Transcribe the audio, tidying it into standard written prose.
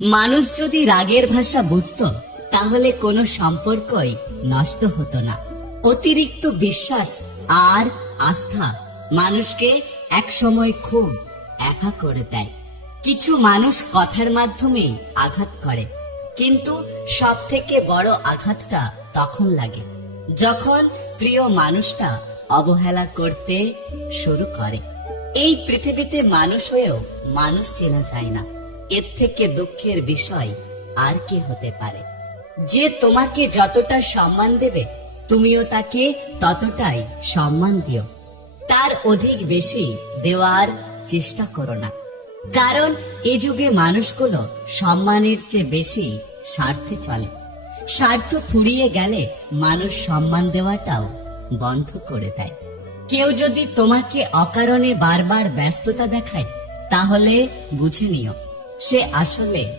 মানুষ যদি রাগের ভাষা বুঝতো তাহলে কোনো সম্পর্কই নষ্ট হতো না। অতিরিক্ত বিশ্বাস আর আস্থা মানুষকে একসময় খুব একা করে দেয়। কিছু মানুষ কথার মাধ্যমে আঘাত করে, কিন্তু সব থেকে বড় আঘাতটা তখন লাগে যখন প্রিয় মানুষটা অবহেলা করতে শুরু করে। এই পৃথিবীতে মানুষ হয়েও মানুষ চেনা যায় না, এর থেকে দুঃখের বিষয় আর কি হতে পারে। যে তোমাকে যতটা সম্মান দেবে তুমিও তাকে ততটাই সম্মান দিও, তার অধিক বেশি দেওয়ার চেষ্টা করো না। কারণ এ যুগে মানুষগুলো সম্মানের চেয়ে বেশি স্বার্থে চলে। স্বার্থ ফুরিয়ে গেলে মানুষ সম্মান দেওয়াটাও বন্ধ করে দেয়। কেউ যদি তোমাকে অকারণে বারবার ব্যস্ততা দেখায় তাহলে বুঝে নিও সে আসলে